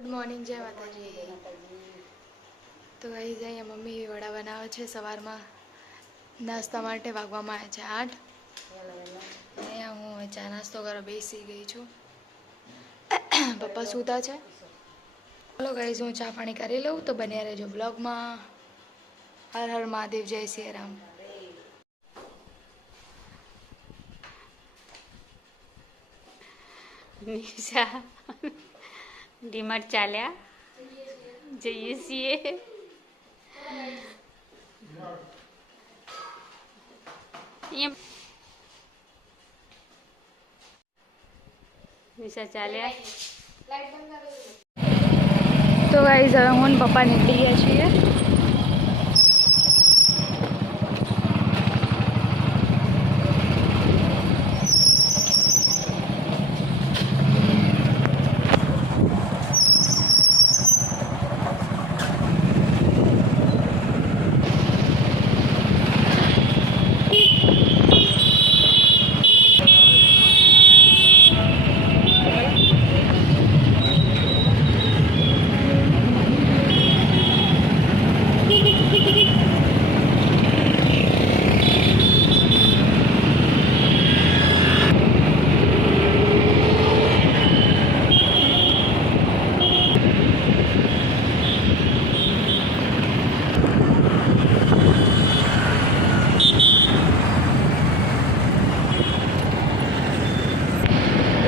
Good morning, જય માતાજી. તો ગાઈઝ અહીંયા મમ્મી વડા બનાવે છે સવારમાં નાસ્તા માટે. વાગવામાં આવ્યા છે 8. અહીંયા હું ચા નાસ્તો કરવા બેસી ગઈ છું. પપ્પા સૂતા છે. ચલો ગાઈઝ હું ચા પાણી કરી લઉં, તો બન્યા રહેજો બ્લોગમાં. હર હર મહાદેવ, જય સિયા રામ. નિશા ડીમાર્ટ ચાલ્યા જઈએ છીએ. નિશા ચાલ્યા. તો ગાઈઝ હવે હું ને પપ્પા નીકળી ગયા છીએ.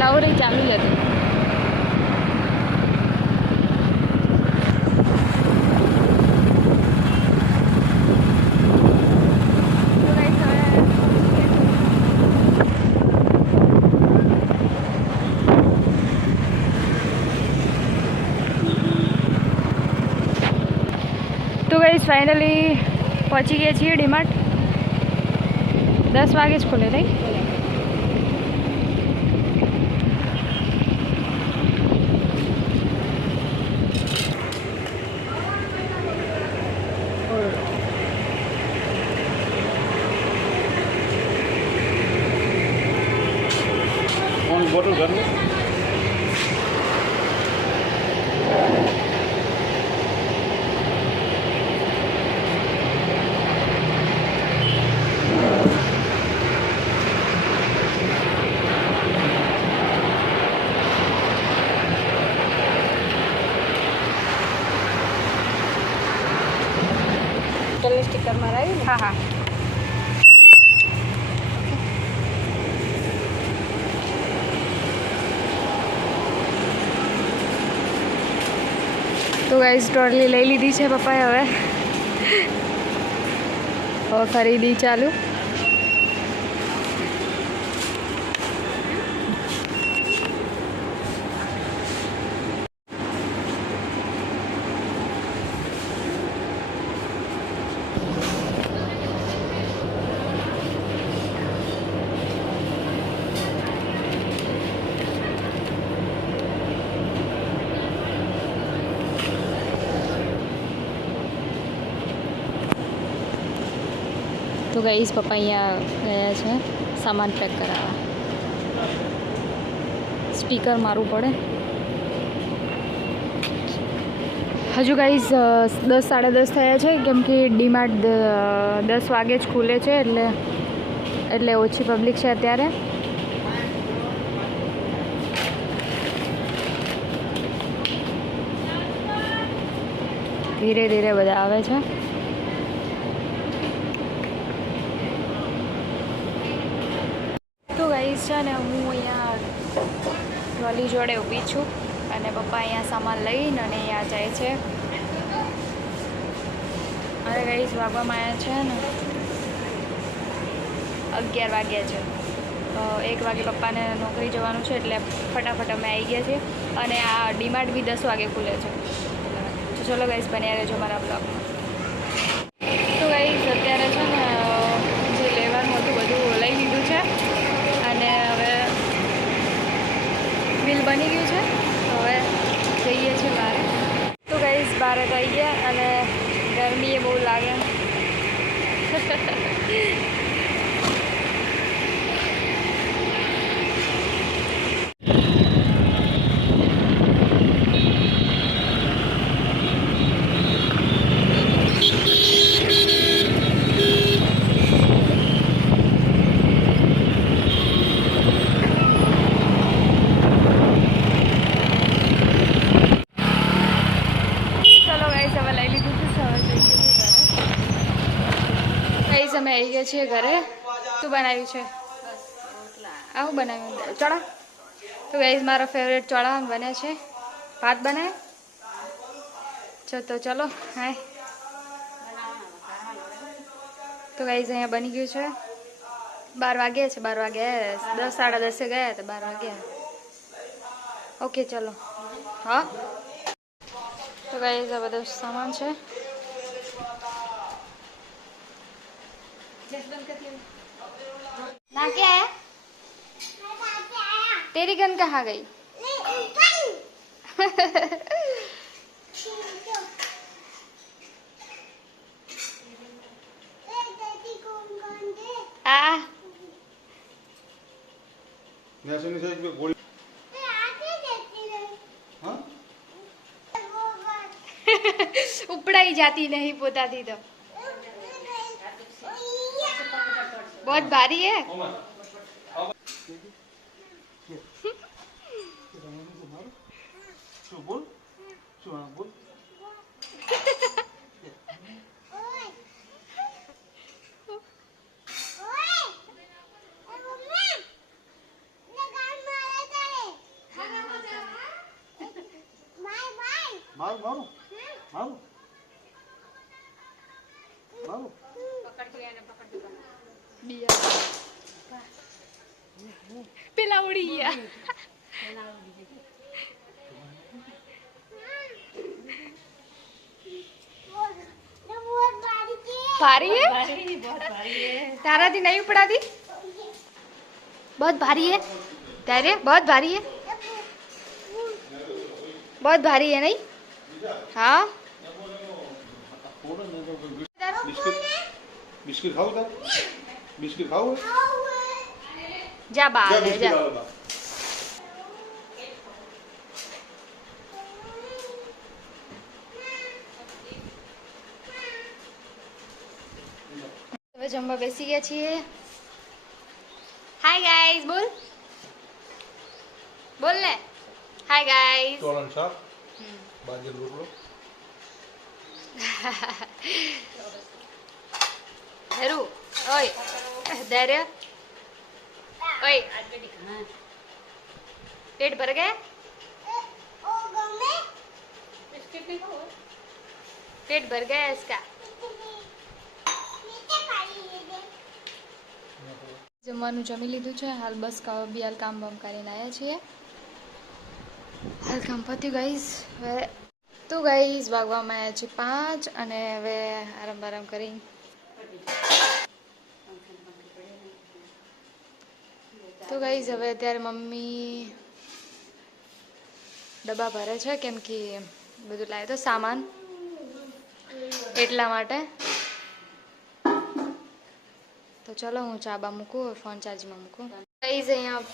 લાવરી ચાલુ જ હતી. તો ગાઈસ ફાઇનલી પહોંચી ગયા છીએ ડીમાર્ટ. 10 વાગે જ ખુલે નહીં. बोतल घर में સ્ટીકર મારાવી. હા હા. તો ગાઈઝ ટ્રોલી લઈ લીધી છે પપ્પાએ. હવે ખરીદી ચાલુ. તો ગાઈઝ પપ્પા અહીંયા ગયા છે સામાન પેક કરાવવા. સ્પીકર મારવું પડે. હજુ ગાઈઝ 10 સાડા 10 થયા છે, કેમ કે ડીમાર્ટ 10 વાગે જ ખુલે છે, એટલે ઓછી પબ્લિક છે અત્યારે. ધીરે ધીરે બધા આવે છે. ગાઈઝ છે ને હું અહીંયા ટ્રોલી જોડે ઊભી છું અને પપ્પા અહીંયા સામાન લઈને અને અહીંયા જાય છે. અને ગાઈઝ વાગવામાં આવ્યા છે ને 11 વાગ્યા છે. 1 વાગે પપ્પાને નોકરી જવાનું છે, એટલે ફટાફટ અમે આવી ગયા છીએ. અને આ ડીમાર્ટ બી 10 વાગે ખુલે છે. તો ચલો ગાઈઝ બન્યા રહેજો મારા બ્લોગમાં. તો ગાઈઝ અત્યારે છે ને જે લેવાનું હતું બધું લઈ લીધું છે અને હવે બિલ બની ગયું છે. તો હવે જઈએ છીએ બહાર. તો ગાઈઝ બહાર તો આવી ગયા અને ગરમી એ બહુ લાગે. ગયા છીએ ઘરે. શું બનાવ્યું છે? આવું બનાવ્યું ચોળા. તો ગાઈઝ મારો ફેવરેટ ચોળા બન્યા છે. ભાત બનાવે તો ચલો હાય. તો ગાઈઝ અહીંયા બની ગયું છે. 12 વાગ્યા છે. 12 વાગ્યા 10 સાડા 10 ગયા તો 12 વાગ્યા. ઓકે ચલો હા. તો ગાઈઝ આ બધો સામાન છે. ना क्या है? तेरी गन कहाँ गई? आ नेशनल साइज में गोली हाँ उपड़ाई जाती नहीं पोताती तो बहुत भारी है. શું બોલ શું હા બોલ મારું મારું મારું મારું પેલા ઉડી ગયા. भारी है? तारा दी नहीं उपड़ाती? बहुत भारी है. तेरे बहुत भारी है. बहुत भारी है नहीं? हाँ. બિસ્કિટ બિસ્કિટ ખાવું તાર બિસ્કિટ ખાવું जा बाहर જા ले બિસ્કિટ जा. આવે બા હવે જમવા બેસી ગયા છીએ. હાય ગાઈઝ બોલ બોલ ને. Hi guys. ચોળણ શાક બાજરી રોટલો ધરુ ઓય ધૈર્ય ओए पेट भर गया? पेट भर गया इसका. જમવાનું જમી લીધું છે. હાલ બસ બી હાલ કામ બામ કરીને આવ્યા છીએ. હાલ કામ પત્યું ગાઈઝ. હવે તો ગાઈઝ વાગવામાં આવ્યા છે 5 અને હવે આરામ બારામ કરી તો ગાઈઝ હવે અત્યારે મમ્મી ડબ્બા ભરે છે કેમ કે બધું લાવ્યો તો સામાન એટલા માટે. તો ચલો હું ચા બા મૂકું ફોન ચાર્જમાં મૂકું. ગાઈઝ અહીંયા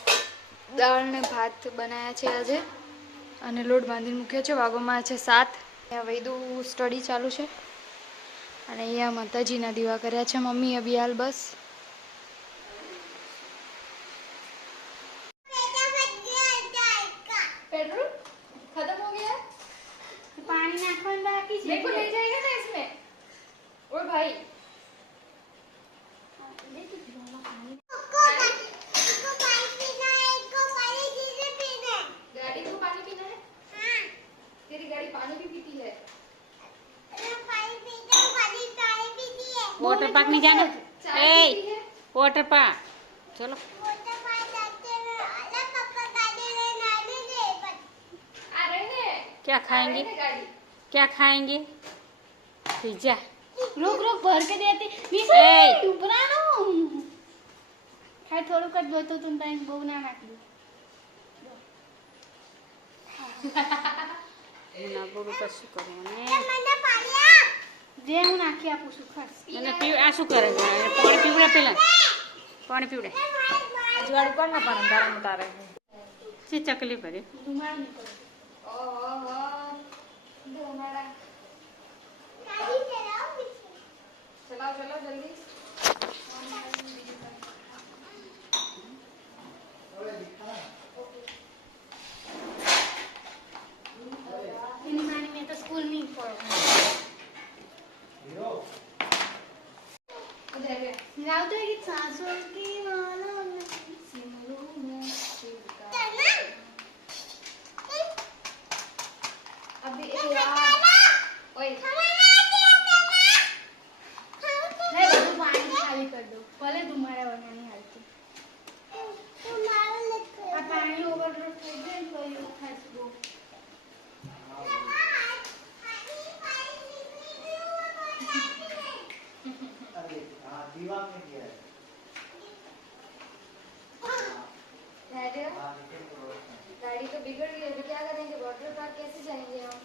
દાળ ને ભાત બનાવ્યા છે આજે અને લોટ બાંધીને મૂક્યો છે. વાગવામાં છે 7. અહીંયા વૈદુ સ્ટડી ચાલુ છે અને અહીંયા માતાજીના દીવા કર્યા છે મમ્મીએ બી હાલ બસ. पेट्रोल खत्म हो गया है. पानी नाखवान बाकी मेरे को ले जाएगा ना इसमें. और भाई गाड़ी को पानी पीना है. तेरी गाड़ी पानी भी पीती है. वाटर पार्क नहीं जाना. ए वाटर पार्क चलो. क्या खाएंगे क्या खाएंगे पिज्जा. रुक रुक भर के देती ए डूबरानो है थोड़ું કર દો તો તું તાઈ બહુ ના નાખ દો ના બોલું તો શું કરું ને જે હું નાખી આપું છું ખાસ મને પી આ શું કરે છે પાણી પીવડે પેલા પાણી પીવડે અજવાળું કર ના પણ ગરમ ઉતારે જે ચકલી ભરી ધુમાડો નીકળે ઓહો ધુમાડા ચલાઓ ચલાઓ જલ્દી. એની માની મેં તો સ્કૂલ નહીં પડો ઉધર गाओ तो एक सांसों की माला में सिमरू में चिपका। अभी ओए नहीं બધું પાણી ખાલી कर दो ભલે तुम्हारा बनानी हालती આ પાણી ઓવરફ્લો થઈ જાય તો એવું ખાસબો गाड़ी तो बिगड़ गई, अभी क्या करेंगे? वाटर पार्क कैसे जाएंगे हम?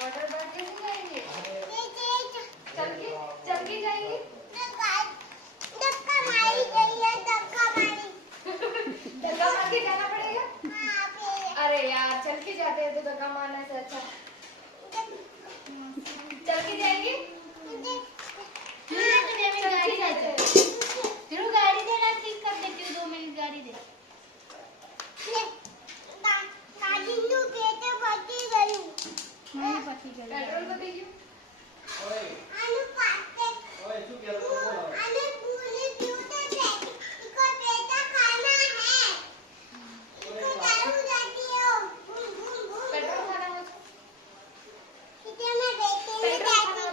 वाटर पार्क कैसे जाएंगे? चल के जाएंगे? धक्का मार के जाना पड़ेगा? अरे यार, चल के जाते हैं तो धक्का मारने से अच्छा चल के जाएंगे। गाड़ी देना ठीक कर देती हूँ 2 मिनट गाड़ी दे नहीं पति गई पेट्रोल तो देखिए। पेट्रोल खाना है उसको।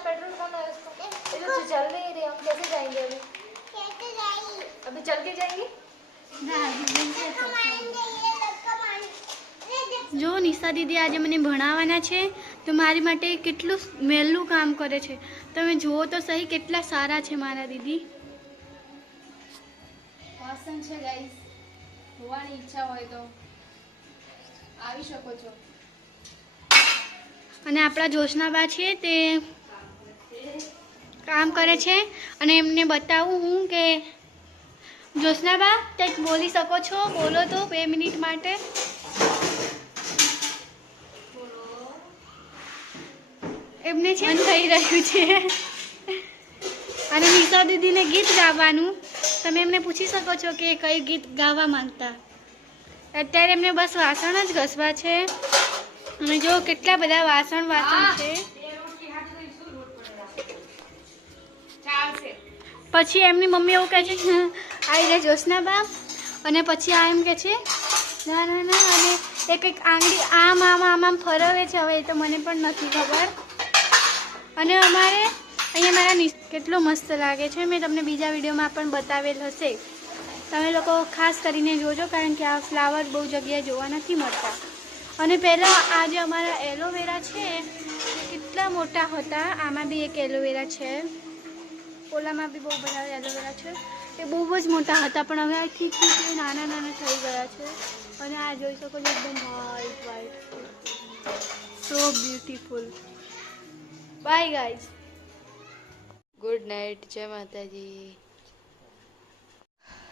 पेट्रोल खाना है उसको। ये तो चल नहीं रही, हम कैसे जाएंगे अभी? अभी चल के जाएंगे? જો નિશા દીદી આજે મને ભણાવવાના છે તો મારી માટે કેટલું મેલું કામ કરે છે તમે જુઓ તો સહી કેટલા સારા છે મારા દીદી વાસણ છે ગાઈસ, ધોવાની ઈચ્છા હોય તો આવી શકો છો. અને આપણા જોશનાબા છે તે કામ કરે છે અને એમને બતાવું હું કે જોશનાબા કંઈક બોલી શકો છો બોલો તો 2 મિનિટ માટે એમને છે થઈ રહ્યું છે અને નિશા દીદીને ગીત ગાવાનું તમે એમને પૂછી શકો છો કે કઈ ગીત ગાવા માંગતા અત્યારે એમને બસ વાસણ જ ઘસવા છે અને જો કેટલા બધા વાસણ છે પછી એમની મમ્મી એવું કહે છે આવી જાય જોશનાબા અને પછી આ એમ કહે છે ના ના ના અને એક એક આંગળી આમ આમ આમ આમ ફરવે છે હવે એ તો મને પણ નથી ખબર અને અમારે અહીંયા મારા કેટલો મસ્ત લાગે છે મેં તમને બીજા વિડીયોમાં પણ બતાવેલ હશે તમે લોકો ખાસ કરીને જોજો કારણ કે આ ફ્લાવર બહુ જગ્યાએ જોવા નથી મળતા અને પહેલાં આ જે અમારા એલોવેરા છે એ કેટલા મોટા હતા આમાં બી એક એલોવેરા છે ઓલામાં બી બહુ બધા એલોવેરા છે એ બહુ જ મોટા હતા પણ હવે આ ઠીક ઠીક નાના નાના થઈ ગયા છે અને આ જોઈ શકો છો એકદમ white white so beautiful by guys good night, જય માતાજી.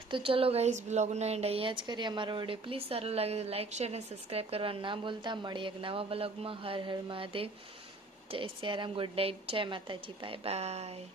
તો ચલો ગાઈઝ બ્લોગનો એન્ડ અહીંયા જ કરીએ. અમારો વિડીયો પ્લીઝ સારો લાગે તો લાઇક શેર અને સબસ્ક્રાઈબ કરવા ના ભૂલતા. મળીએ એક નવા બ્લોગમાં. હર હર મહાદેવ. જય સિયારામ. ગુડ નાઇટ, જય માતાજી. Bye bye.